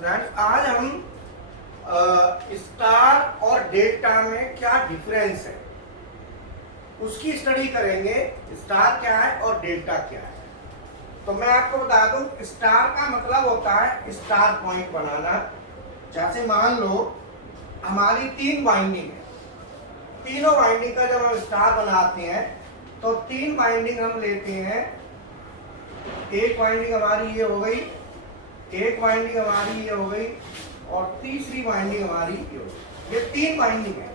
Friends आज हम star और डेल्टा में क्या डिफरेंस है उसकी स्टडी करेंगे। स्टार क्या है और डेल्टा क्या है। तो मैं आपको बता दूं, स्टार का मतलब होता है स्टार पॉइंट बनाना। जैसे मान लो हमारी 3 वाइंडिंग है, तीनों वाइंडिंग का जब हम स्टार बनाते हैं तो 3 वाइंडिंग हम लेते हैं। एक वाइंडिंग हमारी ये हो गई, एक वाइंडिंग हमारी ये हो गई और तीसरी वाइंडिंग हमारी ये हो गई। ये 3 वाइंडिंग है।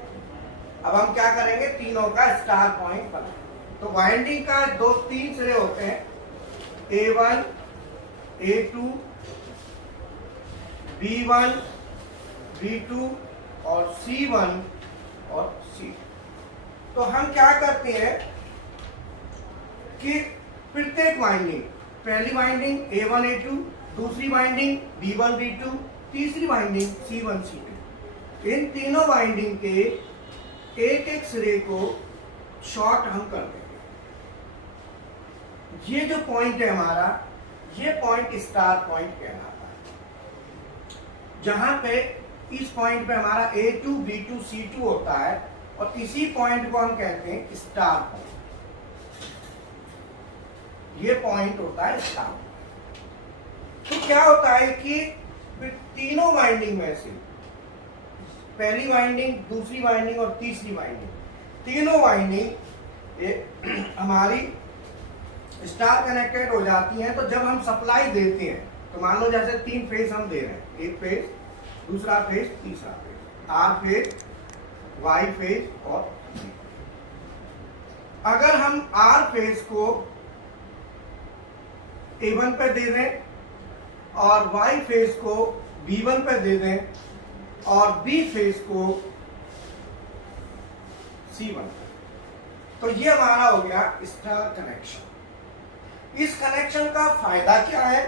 अब हम क्या करेंगे, तीनों का स्टार पॉइंट बनाएंगे। तो वाइंडिंग का 3 सिरे होते हैं, A1, A2, B1, B2 और C1 और C2। तो हम क्या करते हैं कि प्रत्येक वाइंडिंग, पहली वाइंडिंग A1, A2, दूसरी वाइंडिंग B1, B2, तीसरी वाइंडिंग C1, C2, इन तीनों वाइंडिंग के एक एक सिरे को शॉर्ट हम कर देंगे। ये जो पॉइंट है हमारा, ये पॉइंट स्टार पॉइंट कहलाता है। जहां पे इस पॉइंट पे हमारा A2, B2, C2 होता है और इसी पॉइंट को हम कहते हैं स्टार पॉइंट। ये पॉइंट होता है स्टार। तो क्या होता है कि तीनों वाइंडिंग में से पहली वाइंडिंग, दूसरी वाइंडिंग और तीसरी वाइंडिंग, तीनों वाइंडिंग हमारी स्टार कनेक्टेड हो जाती हैं। तो जब हम सप्लाई देते हैं तो मान लो जैसे 3 फेज हम दे रहे हैं, एक फेज, दूसरा फेज, तीसरा phase, R phase, Y phase और जी। अगर हम आर फेज को A1 पे दे दें और वाई फेज को B1 पे दे दें और B फेज को C1 पे, तो ये हमारा हो गया स्टार कनेक्शन। इस कनेक्शन का फायदा क्या है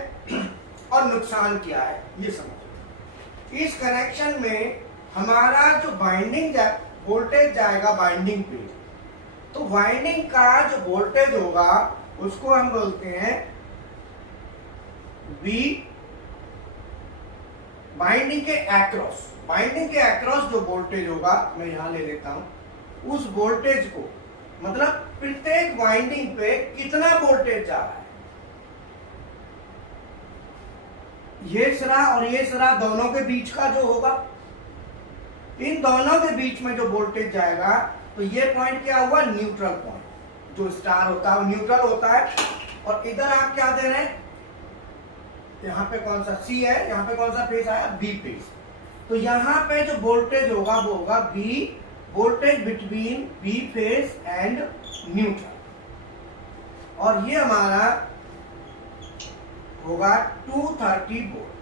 और नुकसान क्या है ये समझो। इस कनेक्शन में हमारा जो बाइंडिंग वोल्टेज जाएगा बाइंडिंग पे, तो वाइंडिंग का जो वोल्टेज होगा उसको हम बोलते हैं V। बाइंडिंग के अक्रॉस, बाइंडिंग के अक्रॉस जो वोल्टेज होगा, मैं यहां ले लेता हूं, उस वोल्टेज को मतलब प्रत्येक वाइंडिंग पे कितना वोल्टेज जा रहा है, ये सिरा और ये सिरा दोनों के बीच का जो होगा, इन दोनों के बीच में जो वोल्टेज जाएगा, तो ये पॉइंट क्या हुआ, न्यूट्रल पॉइंट। जो स्टार होता है वो न्यूट्रल होता है। और इधर आप क्या दे रहे हैं, यहाँ पे कौन सा C है, यहाँ पे कौन सा फेज आया, B फेज। तो यहाँ पे जो वोल्टेज होगा वो होगा B, voltage between B phase and neutral. और ये हमारा होगा 230 वोल्ट,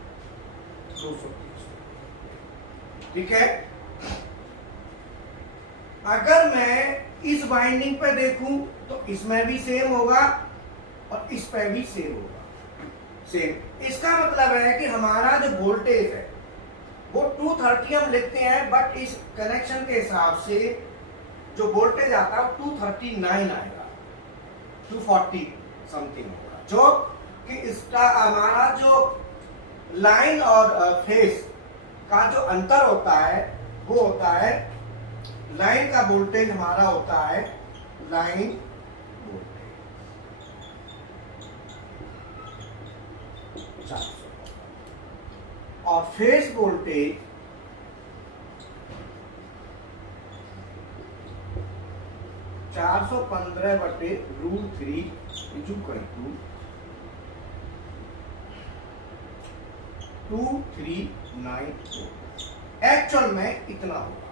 230। ठीक है। अगर मैं इस वाइंडिंग पे देखूं तो इसमें भी सेम होगा और इस पे भी सेम होगा, सेम। इसका मतलब है कि हमारा जो वोल्टेज है वो 230 हम लिखते हैं, बट इस कनेक्शन के हिसाब से जो वोल्टेज आता है 239 आएगा, 240 समथिंग होगा। जो कि इसका हमारा जो लाइन और फेस का जो अंतर होता है वो होता है, लाइन का वोल्टेज हमारा होता है लाइन वोल्टेज 400 और फेज वोल्टेज 415/√3 2394। एक्चुअल में इतना होगा।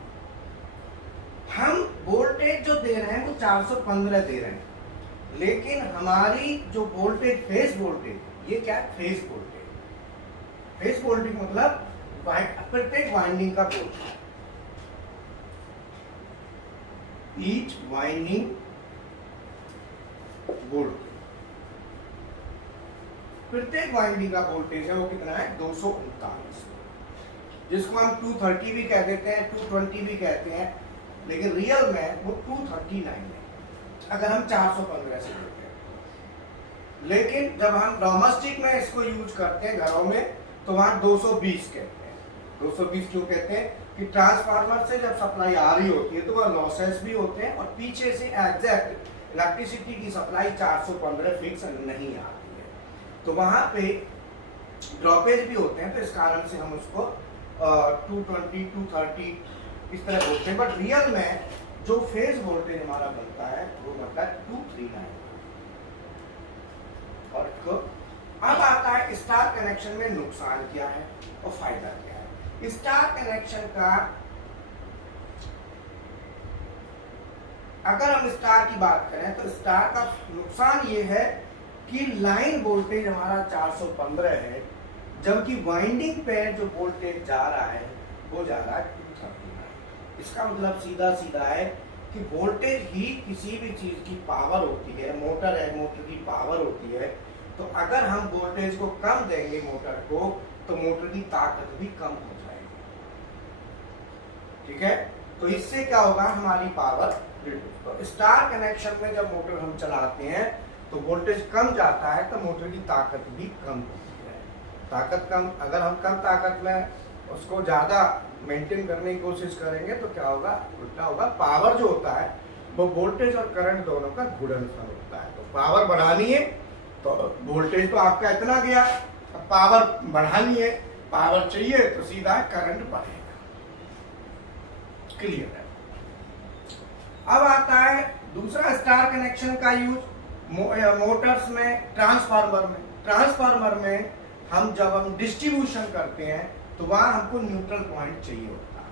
हम वोल्टेज जो दे रहे हैं वो 415 दे रहे हैं, लेकिन हमारी जो वोल्टेज, फेज वोल्टेज, ये क्या है, फेज वोल्टेज। फेज वोल्टेज मतलब प्रत्येक वाइंडिंग का वोल्टेज, ईच वाइंडिंग वोल्टेज, प्रत्येक वाइंडिंग का वोल्टेज है वो कितना है, 239, जिसको हम 230 भी कह देते हैं, 220 भी कहते हैं, लेकिन रियल में वो 239 है अगर हम 415 से लेते हैं। लेकिन जब हम डोमेस्टिक में इसको यूज करते हैं घरों में, तो वहां 220 कहते हैं। 220 क्यों कहते हैं कि ट्रांसफार्मर से जब सप्लाई आ रही होती है तो वह लॉसेस भी होते हैं और पीछे से एग्जैक्ट इलेक्ट्रिसिटी की सप्लाई 415 फिक्स नहीं आती है, तो वहां पे ड्रॉपेज भी होते हैं। तो इस कारण से हम उसको 220 230 इस तरह बोलते हैं, बट रियल में जो फेज वोल्टेज हमारा बनता है वो बनता है 239। और अब आता है स्टार कनेक्शन में नुकसान क्या है और फायदा क्या है। स्टार कनेक्शन का अगर हम स्टार की बात करें तो स्टार का नुकसान ये है कि लाइन वोल्टेज हमारा 415 है, जबकि वाइंडिंग पे जो वोल्टेज जा रहा है वो जा रहा है 239। इसका मतलब सीधा सीधा है कि वोल्टेज ही किसी भी चीज की पावर होती है। मोटर है, मोटर की पावर होती है, तो अगर हम वोल्टेज को कम देंगे मोटर को तो मोटर की ताकत भी कम हो जाएगी। ठीक है, तो इससे क्या होगा, हमारी पावर रिड्यूस। तो स्टार कनेक्शन में जब मोटर हम चलाते हैं तो वोल्टेज कम जाता है तो मोटर की ताकत भी कम होती है। ताकत कम, अगर हम कम ताकत में उसको ज्यादा मेंटेन करने की कोशिश करेंगे तो क्या होगा, उल्टा होगा। पावर जो होता है वो वोल्टेज और करंट दोनों का गुणनफल होता है। तो पावर बढ़ानी है तो वोल्टेज तो आपका इतना गया, अब पावर बढ़ानी है, पावर चाहिए तो सीधा करंट बढ़ेगा। क्लियर है। अब आता है दूसरा स्टार कनेक्शन का यूज मोटर्स में, ट्रांसफार्मर में हम जब हम डिस्ट्रीब्यूशन करते हैं तो वहां हमको न्यूट्रल पॉइंट चाहिए होता है।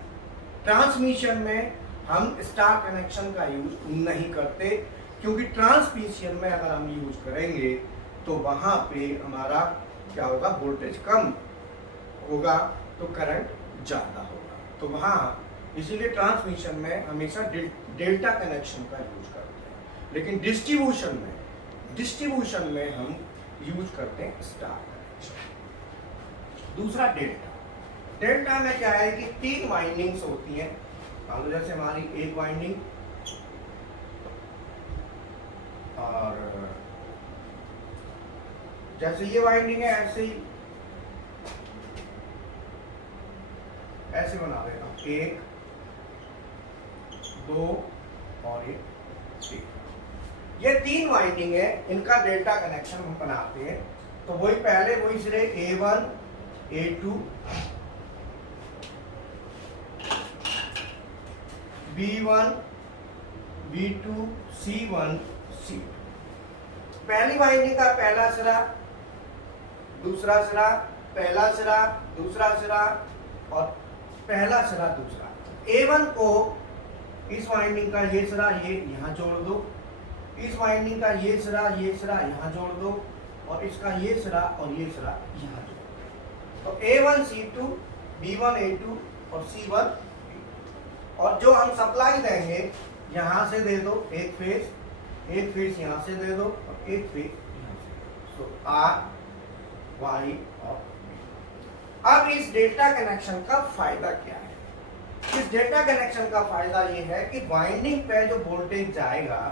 ट्रांसमिशन में हम स्टार कनेक्शन का यूज नहीं करते, क्योंकि ट्रांसमिशन में अगर हम यूज करेंगे तो वहां पे हमारा क्या होगा, वोल्टेज कम होगा तो करंट ज्यादा होगा। तो वहां इसीलिए ट्रांसमिशन में हमेशा डेल्टा कनेक्शन का यूज करते हैं, लेकिन डिस्ट्रीब्यूशन में हम यूज करते हैं स्टार कनेक्शन। दूसरा डेल्टा में क्या है कि 3 वाइंडिंग्स होती हैं। मान लो जैसे हमारी एक वाइंडिंग और जैसे ये वाइंडिंग है ऐसे बना देगा, 1 2 और ये 3। ये 3 वाइंडिंग है, इनका डेल्टा कनेक्शन हम बनाते हैं। तो वही पहले वही सिरे A1 A2 B1 B2 C1 C2। पहली वाइंडिंग का पहला सिरा, दूसरा सिरा, पहला सिरा, दूसरा सिरा और पहला सिरा दूसरा। A1 को इस वाइंडिंग का ये सिरा ये यहाँ जोड़ दो, इस वाइंडिंग का ये सिरा यहाँ जोड़ दो और इसका ये सिरा और ये सिरा यहाँ जोड़ दो। तो A1 C2 B1 A2 और C1 और जो हम सप्लाई देंगे यहाँ से दे दो एक फेस यहाँ से दे दो और एक फेस यहाँ से दे दो। तो R Y और B। अब इस डेल्टा कनेक्शन का फायदा क्या है? इस डेल्टा कनेक्शन का फायदा ये है कि वाइंडिंग पे जो वोल्टेज जाएगा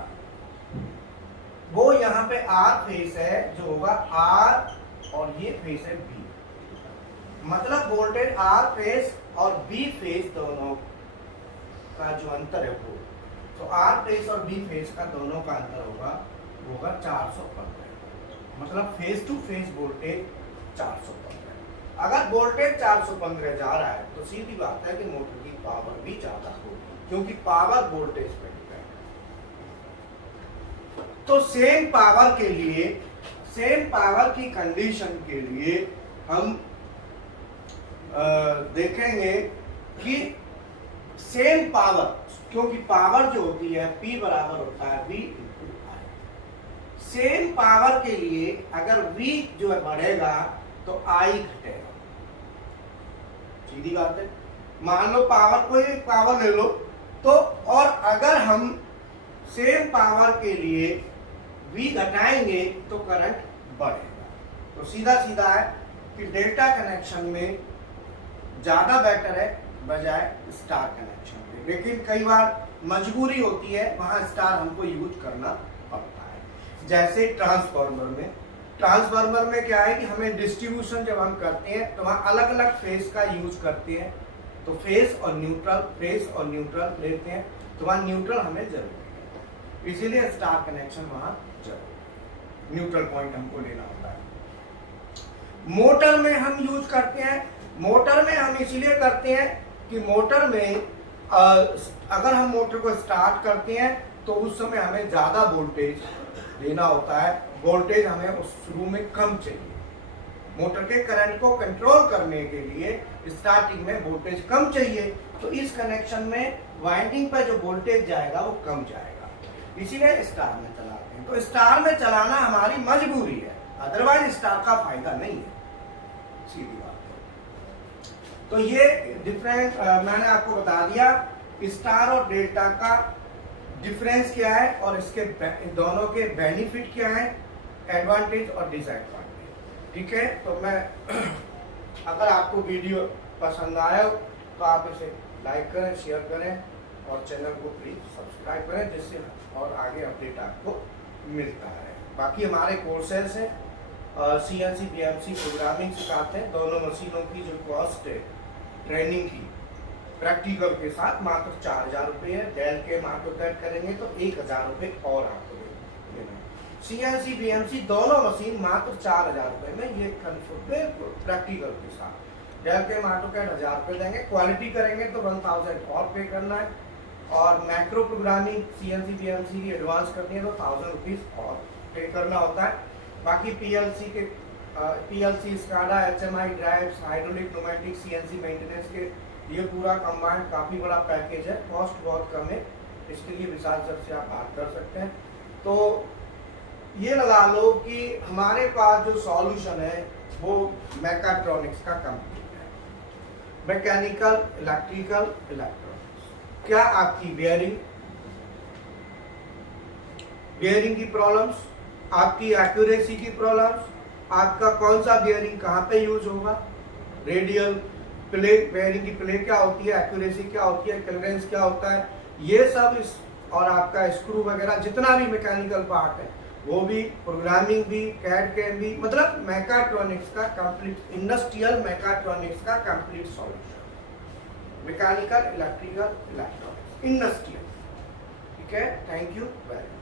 वो यहाँ पे R फेस है जो होगा R और ये फेस है B। मतलब वोल्टेज R फेस और B फेस दोनों का जो अंतर है वो, तो R फेस और B फेस का दोनों का अंतर होगा 415। मतलब फेस टू फेस वोल्टेज 415। अगर वोल्टेज 415 जा रहा है तो सीधी बात है कि मोटर की पावर भी ज्यादा होगी, क्योंकि पावर वोल्टेज पे डिपेंड है। तो सेम पावर की कंडीशन के लिए हम देखेंगे कि सेम पावर, क्योंकि पावर जो होती है P बराबर होता है V × I। सेम पावर के लिए अगर V जो है बढ़ेगा तो I घटेगा। सीधी बात है। मान लो पावर, कोई पावर ले लो तो, और अगर हम सेम पावर के लिए V घटाएंगे तो करंट बढ़ेगा। तो सीधा सीधा है कि डेल्टा कनेक्शन में ज्यादा बेटर है बजाय स्टार कनेक्शन के। लेकिन कई बार मजबूरी होती है, वहां स्टार हमको यूज करना पड़ता है। जैसे ट्रांसफार्मर में ट्रांसफार्मर में क्या है कि हमें डिस्ट्रीब्यूशन जब हम करते हैं तो वहाँ अलग अलग फेस का यूज करते हैं, तो फेस और न्यूट्रल लेते हैं, तो वहाँ न्यूट्रल हमें जरूरी है, इसीलिए स्टार कनेक्शन वहाँ जरूरी, न्यूट्रल पॉइंट हमको लेना होता है। मोटर में हम यूज करते हैं, मोटर में हम इसीलिए करते हैं कि मोटर में अगर हम मोटर को स्टार्ट करते हैं तो उस समय हमें ज्यादा वोल्टेज देना होता है, वोल्टेज हमें उस शुरू में कम चाहिए। मोटर के करंट को कंट्रोल करने के लिए स्टार्टिंग में वोल्टेज कम चाहिए, तो इस कनेक्शन में वाइंडिंग पर जो वोल्टेज जाएगा वो कम जाएगा, इसीलिए स्टार में चलाते हैं। तो स्टार में चलाना हमारी मजबूरी है, अदरवाइज स्टार का फायदा नहीं है, सीधी बात है। तो ये डिफरेंस मैंने आपको बता दिया, स्टार और डेल्टा का डिफरेंस क्या है और इसके दोनों के बेनिफिट क्या है, एडवांटेज और डिसएडवांटेज। ठीक है, तो मैं अगर आपको वीडियो पसंद आया तो आप इसे लाइक करें, शेयर करें और चैनल को प्लीज सब्सक्राइब करें, जिससे और आगे अपडेट आपको मिलता है। बाकी हमारे कोर्सेज हैं, CNC BMC प्रोग्रामिंग सिखाते हैं, दोनों मशीनों की जो कॉस्ट है ट्रेनिंग की प्रैक्टिकल के साथ मात्र 4000 रुपये है। डेल के मार्केट करेंगे तो 1000 रुपये और आपको देना। CNC BMC दोनों मशीन मात्र 4000 रुपये में, ये प्रैक्टिकल के साथ। डेल के मार्केट 1000 रुपये देंगे, क्वालिटी करेंगे तो 1000 और पे करना है, और मैक्रो प्रोग्रामिंग CNC BMC की एडवांस करनी है तो 1000 रुपीज और पे करना होता है। बाकी PLC SCADA HMI drives, hydraulic pneumatic CNC maintenance के ये पूरा कंबाइंड काफी बड़ा पैकेज है, कॉस्ट बहुत कम है, इसके लिए विशाल सर से आप बात कर सकते हैं। तो ये लगा लो कि हमारे पास जो सॉल्यूशन है वो मैकाट्रॉनिक्स का कंप्लीट है, मैकेनिकल, इलेक्ट्रिकल, इलेक्ट्रॉनिक्स। क्या आपकी बियरिंग की प्रॉब्लम्स, आपकी एक्यूरेसी की प्रॉब्लम्स, आपका कौन सा बियरिंग कहाँ पे यूज होगा, रेडियल प्ले, बेयरिंग की प्ले क्या होती है, एक्यूरेसी क्या होती है, क्लियरेंस क्या होता है, ये सब इस, और आपका स्क्रू वगैरह जितना भी मैकेनिकल पार्ट है वो भी, प्रोग्रामिंग भी, कैड कैम भी, मतलब मैकाट्रॉनिक्स का कंप्लीट, इंडस्ट्रियल मैकाट्रॉनिक्स का complete solution, mechanical, electrical, electronics, industrial. ठीक है, थैंक यू वेरी मच।